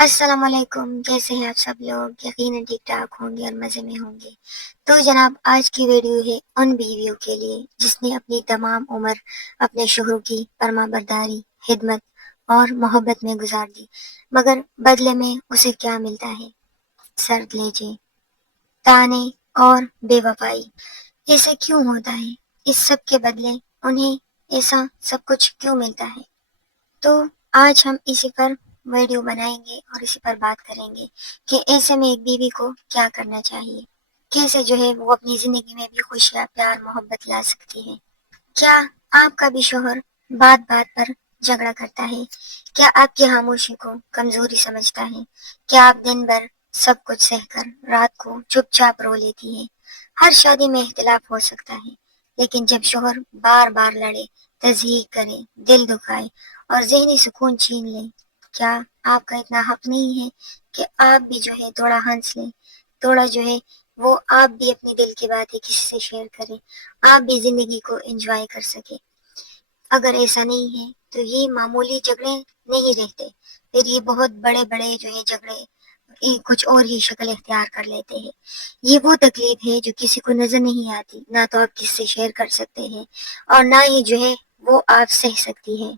السلام علیکم، کیسے ہیں آپ سب لوگ؟ یقیناً ٹھیک ٹھاک ہوں گے اور مزے میں ہوں گے۔ تو جناب، آج کی ویڈیو ہے ان بیویوں کے لیے جس نے اپنی تمام عمر اپنے شوہر کی فرما برداری، خدمت اور محبت میں گزار دی، مگر بدلے میں اسے کیا ملتا ہے؟ سرد لیجے، تانے اور بے وفائی۔ ایسا کیوں ہوتا ہے؟ اس سب کے بدلے انہیں ایسا سب کچھ کیوں ملتا ہے؟ تو آج ہم اسی پر ویڈیو بنائیں گے اور اسی پر بات کریں گے کہ ایسے میں ایک بیوی کو کیا کرنا چاہیے، کیسے جو ہے وہ اپنی زندگی میں بھی خوشیاں، پیار، محبت لا سکتی ہے۔ کیا آپ کا بھی شوہر بات بات پر جھگڑا کرتا ہے؟ کیا آپ کی خاموشی کو کمزوری سمجھتا ہے؟ کیا آپ دن بھر سب کچھ سہ کر رات کو چپ چاپ رو لیتی ہے؟ ہر شادی میں اختلاف ہو سکتا ہے، لیکن جب شوہر بار بار لڑے، تضحیک کرے، دل دکھائے اور ذہنی سکون چھین لے، کیا آپ کا اتنا حق نہیں ہے کہ آپ بھی جو ہے تھوڑا ہنس لیں، تھوڑا جو ہے وہ آپ بھی اپنی دل کی باتیں کسی سے شیئر کریں، آپ بھی زندگی کو انجوائے کر سکیں؟ اگر ایسا نہیں ہے تو یہ معمولی جھگڑے نہیں رہتے، پھر یہ بہت بڑے بڑے جو ہے جھگڑے کچھ اور ہی شکل اختیار کر لیتے ہیں۔ یہ وہ تکلیف ہے جو کسی کو نظر نہیں آتی، نہ تو آپ کس سے شیئر کر سکتے ہیں اور نہ ہی جو ہے وہ آپ سہ سکتی ہے۔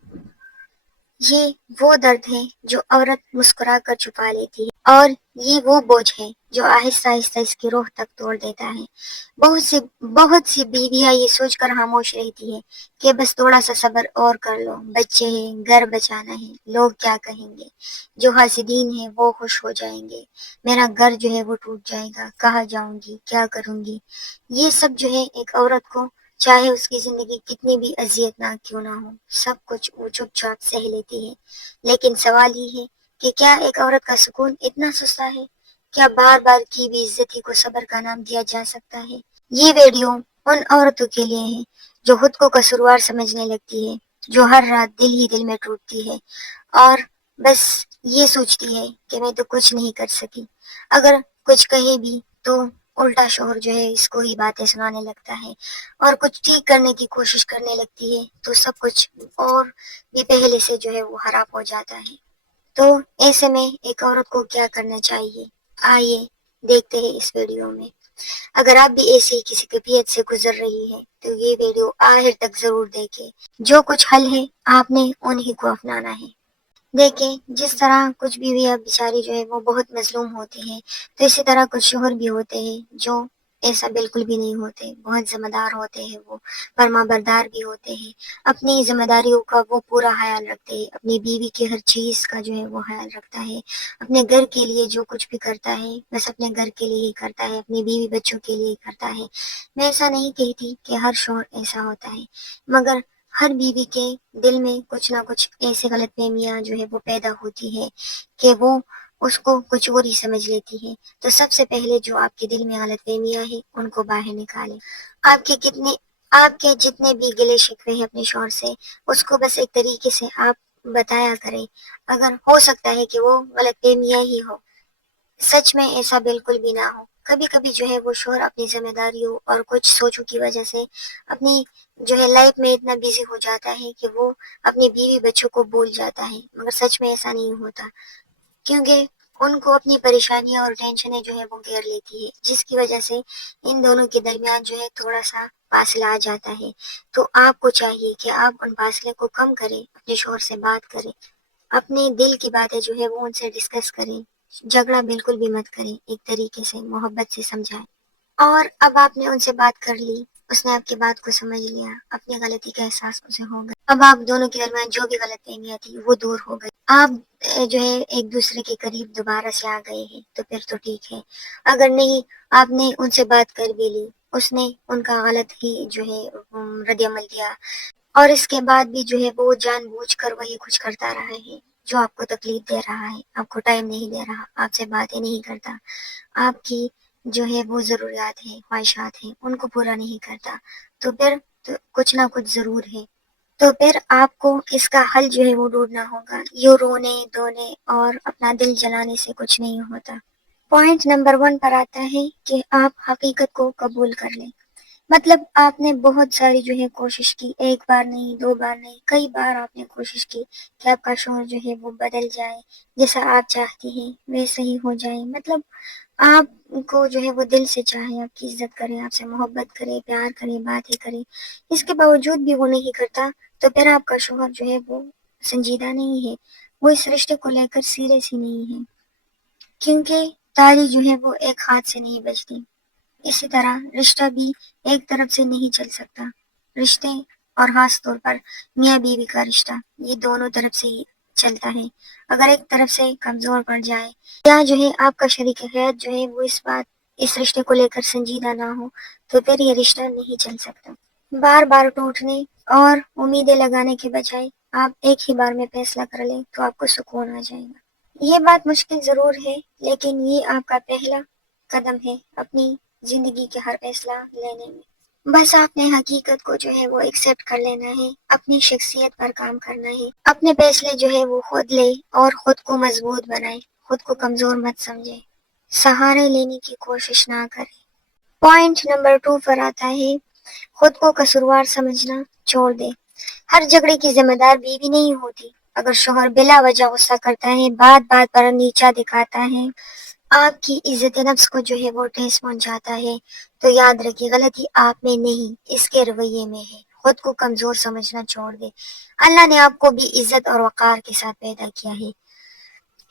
یہ وہ درد ہے جو عورت مسکرا کر چھپا لیتی ہے، اور یہ وہ بوجھ ہے جو آہستہ آہستہ اس کی روح تک توڑ دیتا ہے۔ بہت سی بیویاں یہ سوچ کر خاموش رہتی ہے کہ بس تھوڑا سا صبر اور کر لو، بچے ہیں، گھر بچانا ہے، لوگ کیا کہیں گے، جو حاسدین ہیں وہ خوش ہو جائیں گے، میرا گھر جو ہے وہ ٹوٹ جائے گا، کہاں جاؤں گی، کیا کروں گی۔ یہ سب جو ہے ایک عورت کو، چاہے اس کی زندگی کتنی بھی اذیت ناک کیوں نہ ہو، سب کچھ وہ چپ چاپ سہ لیتی ہے۔ لیکن سوال یہ ہے کہ کیا ایک عورت کا سکون اتنا سستا ہے؟ کیا بار بار کی بھی عزتی کو صبر کا نام دیا جا سکتا ہے؟ یہ ویڈیو ان عورتوں کے لیے ہے جو خود کو قصوروار سمجھنے لگتی ہے، جو ہر رات دل ہی دل میں ٹوٹتی ہے اور بس یہ سوچتی ہے کہ میں تو کچھ نہیں کر سکی۔ اگر کچھ کہے بھی تو الٹا شوہر جو ہے اس کو ہی باتیں سنانے لگتا ہے، اور کچھ ٹھیک کرنے کی کوشش کرنے لگتی ہے تو سب کچھ اور بھی پہلے سے جو ہے وہ خراب ہو جاتا ہے۔ تو ایسے میں ایک عورت کو کیا کرنا چاہیے؟ آئیے دیکھتے ہیں اس ویڈیو میں۔ اگر آپ بھی ایسی کسی کیفیت سے گزر رہی ہے تو یہ ویڈیو آخر تک ضرور دیکھیں، جو کچھ حل ہے آپ نے انہی کو اپنانا ہے۔ دیکھیں، جس طرح کچھ بیویاں بیچاری جو ہے وہ بہت مظلوم ہوتی ہیں، تو اسی طرح کچھ شوہر بھی ہوتے ہیں جو ایسا بالکل بھی نہیں ہوتے، بہت ذمہ دار ہوتے ہیں، وہ فرما بردار بھی ہوتے ہیں، اپنی ذمہ داریوں کا وہ پورا خیال رکھتے ہیں، اپنی بیوی کی ہر چیز کا جو ہے وہ خیال رکھتا ہے، اپنے گھر کے لیے جو کچھ بھی کرتا ہے بس اپنے گھر کے لیے ہی کرتا ہے، اپنی بیوی بچوں کے لیے ہی کرتا ہے۔ میں ایسا نہیں کہتی کہ ہر شوہر ایسا ہوتا ہے، مگر ہر بیوی کے دل میں کچھ نہ کچھ ایسے غلط فہمیاں جو ہے وہ پیدا ہوتی ہے کہ وہ اس کو کچھ اور ہی سمجھ لیتی ہے۔ تو سب سے پہلے جو آپ کے دل میں غلط فہمیاں ہیں ان کو باہر نکالیں۔ آپ کے جتنے بھی گلے شکوے ہیں اپنے شوہر سے، اس کو بس ایک طریقے سے آپ بتایا کریں، اگر ہو سکتا ہے کہ وہ غلط فہمیاں ہی ہو، سچ میں ایسا بالکل بھی نہ ہو۔ کبھی کبھی جو ہے وہ شوہر اپنی ذمہ داریوں اور کچھ سوچوں کی وجہ سے اپنی جو ہے لائف میں اتنا بیزی ہو جاتا ہے کہ وہ اپنی بیوی بچوں کو بھول جاتا ہے، مگر سچ میں ایسا نہیں ہوتا، کیونکہ ان کو اپنی پریشانیاں اور ٹینشنیں جو ہے وہ گھیر لیتی ہے، جس کی وجہ سے ان دونوں کے درمیان جو ہے تھوڑا سا فاصلہ آ جاتا ہے۔ تو آپ کو چاہیے کہ آپ ان فاصلے کو کم کریں، اپنے شوہر سے بات کریں، اپنے دل کی باتیں جو ہے وہ ان سے ڈسکس کریں، جھگڑا بالکل بھی مت کریں، ایک طریقے سے محبت سے سمجھائیں۔ اور اب آپ نے ان سے بات کر لی، اس نے آپ کی بات کو سمجھ لیا، اپنی غلطی کا احساس اسے ہو گیا، اب آپ دونوں کے درمیان جو بھی غلط فہمیاں تھی وہ دور ہو گئی، آپ جو ہے ایک دوسرے کے قریب دوبارہ سے آ گئے ہیں، تو پھر تو ٹھیک ہے۔ اگر نہیں، آپ نے ان سے بات کر بھی لی، اس نے ان کا غلط ہی جو ہے رد عمل دیا، اور اس کے بعد بھی جو ہے وہ جان بوجھ کر وہی کچھ کرتا رہا ہے جو آپ کو تکلیف دے رہا ہے، آپ کو ٹائم نہیں دے رہا، آپ سے باتیں نہیں کرتا، آپ کی جو ہے وہ ضروریات ہیں، خواہشات ہیں، ان کو پورا نہیں کرتا، تو پھر تو کچھ نہ کچھ ضرور ہے۔ تو پھر آپ کو اس کا حل جو ہے وہ ڈھونڈنا ہوگا، یوں رونے دھونے اور اپنا دل جلانے سے کچھ نہیں ہوتا۔ پوائنٹ نمبر 1 پر آتا ہے کہ آپ حقیقت کو قبول کر لیں۔ مطلب آپ نے بہت ساری جو ہے کوشش کی، ایک بار نہیں، دو بار نہیں، کئی بار آپ نے کوشش کی کہ آپ کا شوہر جو ہے وہ بدل جائے، جیسا آپ چاہتی ہیں ویسے ہی ہو جائے، مطلب آپ کو جو ہے وہ دل سے چاہے، آپ کی عزت کرے، آپ سے محبت کرے، پیار کرے، باتیں کرے، اس کے باوجود بھی وہ نہیں کرتا، تو پھر آپ کا شوہر جو ہے وہ سنجیدہ نہیں ہے، وہ اس رشتے کو لے کر سیریس ہی نہیں ہے، کیونکہ تالی جو ہے وہ ایک ہاتھ سے نہیں بجتی۔ اسی طرح رشتہ بھی ایک طرف سے نہیں چل سکتا، رشتے اور خاص طور پر میاں بیوی کا رشتہ یہ دونوں طرف سے ہی چلتا ہے، اگر ایک طرف سے کمزور پڑ جائے یا جو ہے آپ کا شریک حیات جو ہے وہ اس رشتے کو لے کر سنجیدہ نہ ہو، تو پھر یہ رشتہ نہیں چل سکتا۔ بار بار ٹوٹنے اور امیدیں لگانے کے بجائے آپ ایک ہی بار میں فیصلہ کر لیں تو آپ کو سکون آ جائے گا۔ یہ بات مشکل ضرور ہے، لیکن یہ آپ کا پہلا قدم ہے اپنی زندگی کے ہر فیصلہ لینے میں۔ بس آپ نے حقیقت کو جو ہے وہ ایکسپٹ کر لینا ہے، اپنی شخصیت پر کام کرنا ہے، اپنے فیصلے جو ہے وہ خود لے اور خود کو مضبوط بنائے، خود کو کمزور مت سمجھے، سہارے لینے کی کوشش نہ کرے۔ پوائنٹ نمبر 2 پر آتا ہے خود کو قصوروار سمجھنا چھوڑ دے۔ ہر جھگڑے کی ذمہ دار بیوی نہیں ہوتی۔ اگر شوہر بلا وجہ غصہ کرتا ہے، بات بات پر نیچا دکھاتا ہے، آپ کی عزت نفس کو جو ہے وہ ٹھیس پہنچاتا ہے، تو یاد رکھیے غلطی آپ میں نہیں، اس کے رویے میں ہے۔ خود کو کمزور سمجھنا چھوڑ دے۔ اللہ نے آپ کو بھی عزت اور وقار کے ساتھ پیدا کیا ہے۔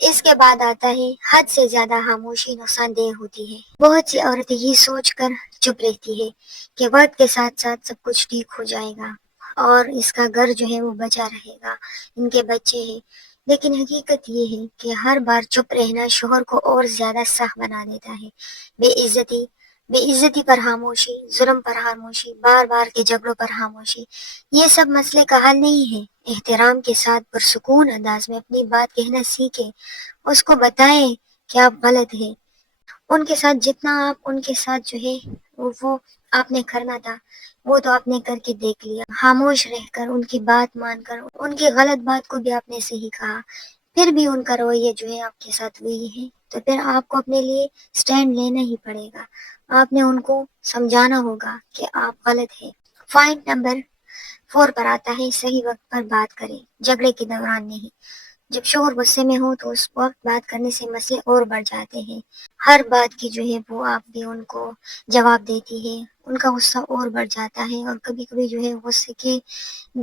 اس کے بعد آتا ہے حد سے زیادہ خاموشی نقصان دہ ہوتی ہے۔ بہت سی عورتیں یہ سوچ کر چپ رہتی ہے کہ وقت کے ساتھ ساتھ سب کچھ ٹھیک ہو جائے گا اور اس کا گھر جو ہے وہ بچا رہے گا، ان کے بچے ہیں، لیکن حقیقت یہ ہے کہ ہر بار چپ رہنا شوہر کو اور زیادہ سخت بنا دیتا ہے۔ بے عزتی پر خاموشی، ظلم پر خاموشی، بار بار کے جھگڑوں پر خاموشی، یہ سب مسئلے کا حل نہیں ہے۔ احترام کے ساتھ پرسکون انداز میں اپنی بات کہنا سیکھیں، اس کو بتائیں کہ آپ غلط ہیں۔ ان کے ساتھ جتنا آپ ان کے ساتھ جو ہے وہ آپ نے کرنا تھا وہ تو آپ نے کر کے دیکھ لیا، خاموش رہ کر ان کی بات مان کر ان کی غلط بات کو بھی آپ نے صحیح کہا، پھر بھی ان کا رویہ جو ہے آپ کے ساتھ وہی ہے، تو پھر آپ کو اپنے لیے سٹینڈ لینا ہی پڑے گا، آپ نے ان کو سمجھانا ہوگا کہ آپ غلط ہیں۔ پوائنٹ نمبر 4 پر آتا ہے صحیح وقت پر بات کریں، جھگڑے کے دوران نہیں۔ جب شوہر غصے میں ہو تو اس وقت بات کرنے سے مسئلے اور بڑھ جاتے ہیں، ہر بات کی جو ہے وہ آپ بھی ان کو جواب دیتی ہے، ان کا غصہ اور بڑھ جاتا ہے، اور کبھی کبھی جو ہے غصے کے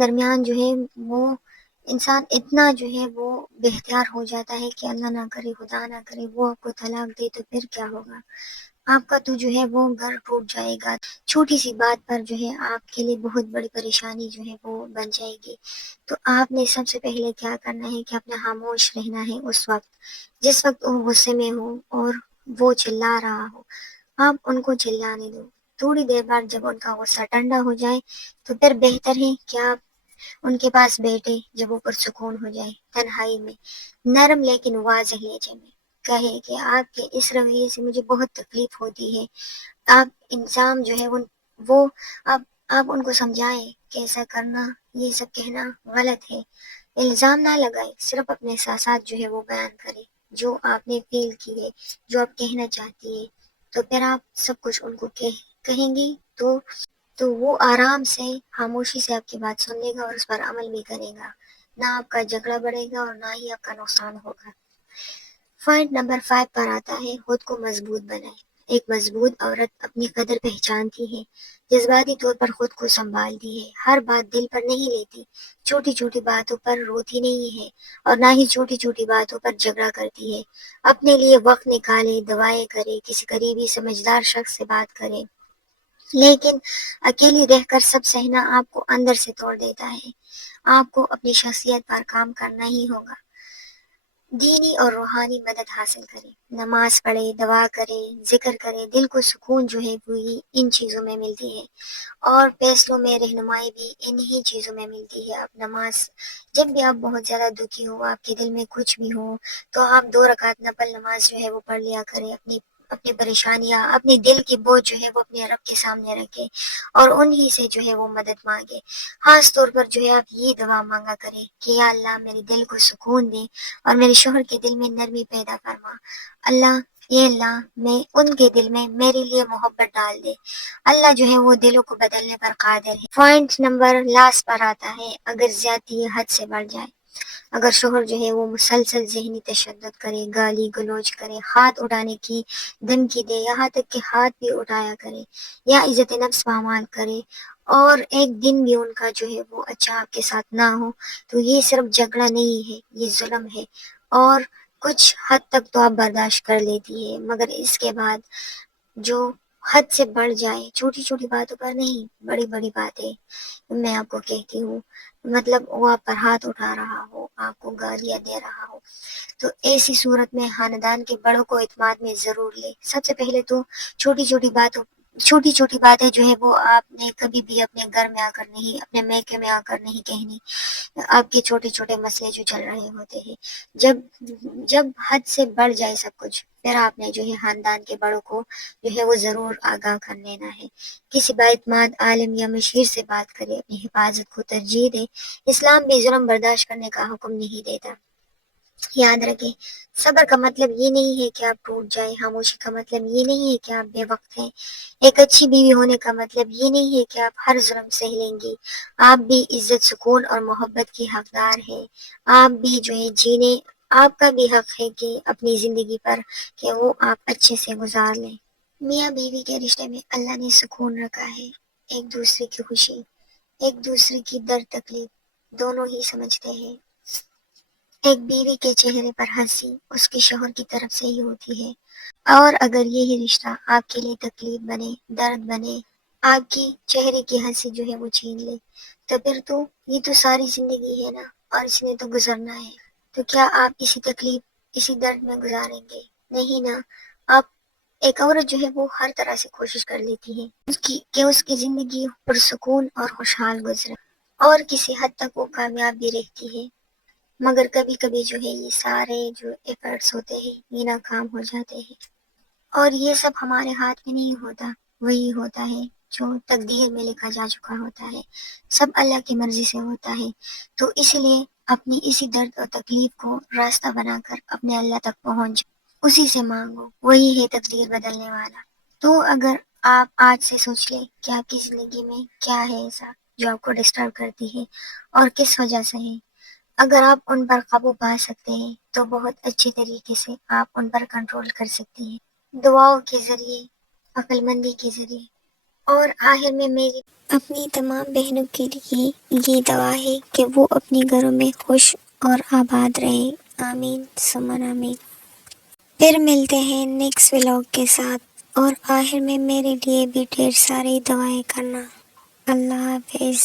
درمیان جو ہے وہ انسان اتنا جو ہے وہ بے اختیار ہو جاتا ہے کہ اللہ نہ کرے، خدا نہ کرے وہ آپ کو طلاق دے تو پھر کیا ہوگا؟ آپ کا تو جو ہے وہ گھر ٹوٹ جائے گا، چھوٹی سی بات پر جو ہے آپ کے لیے بہت بڑی پریشانی جو ہے وہ بن جائے گی۔ تو آپ نے سب سے پہلے کیا کرنا ہے کہ اپنا خاموش رہنا ہے اس وقت، جس وقت وہ غصے میں ہو اور وہ چلا رہا ہو، آپ ان کو چلانے دو۔ تھوڑی دیر بعد جب ان کا غصہ ٹھنڈا ہو جائے تو پھر بہتر ہے کہ آپ ان کے پاس بیٹھے، جب وہ پرسکون ہو جائے، تنہائی میں، نرم لیکن واضح لہجے میں کہے کہ آپ کے اس رویے سے مجھے بہت تکلیف ہوتی ہے، آپ انسان جو ہے وہ آپ آپ ان کو سمجھائیں کہ ایسا کرنا، یہ سب کہنا غلط ہے۔ الزام نہ لگائے، صرف اپنے احساسات جو ہے وہ بیان کرے، جو آپ نے فیل کی ہے، جو آپ کہنا چاہتی ہے، تو پھر آپ سب کچھ ان کو کہیں گی تو وہ آرام سے خاموشی سے آپ کی بات سن لے گا اور اس پر عمل بھی کرے گا، نہ آپ کا جھگڑا بڑھے گا اور نہ ہی آپ کا نقصان ہوگا۔ پوائنٹ نمبر 5 پر آتا ہے خود کو مضبوط بنائے۔ ایک مضبوط عورت اپنی قدر پہچانتی ہے، جذباتی طور پر خود کو سنبھالتی ہے، ہر بات دل پر نہیں لیتی، چھوٹی چھوٹی باتوں پر روتی نہیں ہے اور نہ ہی چھوٹی چھوٹی باتوں پر جھگڑا کرتی ہے، اپنے لیے وقت نکالے، دعائیں کرے، کسی قریبی سمجھدار شخص سے بات کرے، لیکن اکیلی رہ کر سب سہنا آپ کو اندر سے توڑ دیتا ہے۔ آپ کو اپنی شخصیت پر کام کرنا ہی ہوگا، دینی اور روحانی مدد حاصل کرے، نماز پڑھے، دعا کرے، ذکر کرے، دل کو سکون جو ہے وہی ان چیزوں میں ملتی ہے، اور فیصلوں میں رہنمائی بھی انہی چیزوں میں ملتی ہے۔ اب نماز، جب بھی آپ بہت زیادہ دکھی ہو، آپ کے دل میں کچھ بھی ہو، تو آپ 2 رکعت نفل نماز جو ہے وہ پڑھ لیا کریں، اپنی پریشانیاں، اپنی دل کی بوجھ جو ہے وہ اپنے رب کے سامنے رکھے اور انہی سے جو ہے وہ مدد مانگے۔ خاص طور پر جو ہے آپ یہ دعا مانگا کریں کہ یا اللہ میرے دل کو سکون دے اور میرے شوہر کے دل میں نرمی پیدا فرما، اللہ یہ اللہ میں ان کے دل میں میرے لیے محبت ڈال دے۔ اللہ جو ہے وہ دلوں کو بدلنے پر قادر ہے۔ پوائنٹ نمبر لاسٹ پر آتا ہے، اگر زیادتی حد سے بڑھ جائے۔ اگر شوہر جو ہے وہ مسلسل ذہنی تشدد کرے، گالی گلوچ کرے، ہاتھ اٹھانے کی دھمکی دے، یہاں تک کہ ہاتھ بھی اٹھایا کرے یا عزت نفس پامال کرے، اور ایک دن بھی ان کا جو ہے وہ اچھا آپ کے ساتھ نہ ہو، تو یہ صرف جھگڑا نہیں ہے، یہ ظلم ہے۔ اور کچھ حد تک تو آپ برداشت کر لیتی ہے، مگر اس کے بعد جو حد سے بڑھ جائے، چھوٹی چھوٹی باتوں پر نہیں، بڑی بڑی باتیں میں آپ کو کہتی ہوں، مطلب وہ آپ پر ہاتھ اٹھا رہا ہو، آپ کو گالیاں دے رہا ہو، تو ایسی صورت میں خاندان کے بڑوں کو اعتماد میں ضرور لے۔ سب سے پہلے تو چھوٹی چھوٹی باتیں جو ہے وہ آپ نے کبھی بھی اپنے گھر میں آ کر نہیں، اپنے میکے میں آ کر نہیں کہنی۔ آپ کے چھوٹے چھوٹے مسئلے جو چل رہے ہوتے ہیں، جب جب حد سے بڑھ جائے سب کچھ، پھر آپ نے جو ہے خاندان کے بڑوں کو جو ہے وہ ضرور آگاہ کر لینا ہے۔ کسی با اعتماد عالم یا مشیر سے بات کرے، اپنی حفاظت کو ترجیح دے۔ اسلام بھی ظلم برداشت کرنے کا حکم نہیں دیتا۔ یاد رکھیں، صبر کا مطلب یہ نہیں ہے کہ آپ ٹوٹ جائیں، خاموشی کا مطلب یہ نہیں ہے کہ آپ بے وقت ہیں، ایک اچھی بیوی ہونے کا مطلب یہ نہیں ہے کہ آپ ہر ظلم سہ لیں گی۔ آپ بھی عزت، سکون اور محبت کی حقدار ہیں۔ آپ بھی جو ہے جینے، آپ کا بھی حق ہے کہ اپنی زندگی پر کہ وہ آپ اچھے سے گزار لیں۔ میاں بیوی کے رشتے میں اللہ نے سکون رکھا ہے، ایک دوسرے کی خوشی، ایک دوسرے کی درد تکلیف دونوں ہی سمجھتے ہیں۔ ایک بیوی کے چہرے پر ہنسی اس کے شوہر کی طرف سے ہی ہوتی ہے، اور اگر یہی رشتہ آپ کے لیے تکلیف بنے، درد بنے، آپ کی چہرے کی ہنسی جو ہے وہ چھین لے، تو پھر تو یہ تو ساری زندگی ہے نا، اور اس نے تو گزرنا ہے، تو کیا آپ اسی تکلیف، اسی درد میں گزاریں گے؟ نہیں نا۔ آپ، ایک عورت جو ہے وہ ہر طرح سے کوشش کر لیتی ہے کہ اس کی زندگی پرسکون اور خوشحال گزرے، اور کسی حد تک وہ کامیاب بھی رہتی ہے، مگر کبھی کبھی جو ہے یہ سارے جو ایفرٹس ہوتے ہیں یہ ناکام ہو جاتے ہیں، اور یہ سب ہمارے ہاتھ میں نہیں ہوتا، وہی ہوتا ہے جو تقدیر میں لکھا جا چکا ہوتا ہے، سب اللہ کی مرضی سے ہوتا ہے۔ تو اس لیے اپنی اسی درد اور تکلیف کو راستہ بنا کر اپنے اللہ تک پہنچ جاؤ، اسی سے مانگو، وہی ہے تقدیر بدلنے والا۔ تو اگر آپ آج سے سوچ لیں کہ آپ کی زندگی میں کیا ہے ایسا جو آپ کو ڈسٹرب کرتی ہے اور کس وجہ سے ہے، اگر آپ ان پر قابو پا سکتے ہیں تو بہت اچھی طریقے سے آپ ان پر کنٹرول کر سکتی ہیں، دعاؤں کے ذریعے، عقل مندی کے ذریعے۔ اور آخر میں میری اپنی تمام بہنوں کے لیے یہ دعا ہے کہ وہ اپنے گھروں میں خوش اور آباد رہیں، آمین ثم آمین۔ پھر ملتے ہیں نیکسٹ ولاگ کے ساتھ، اور آخر میں میرے لیے بھی ڈھیر ساری دعائیں کرنا۔ اللہ حافظ۔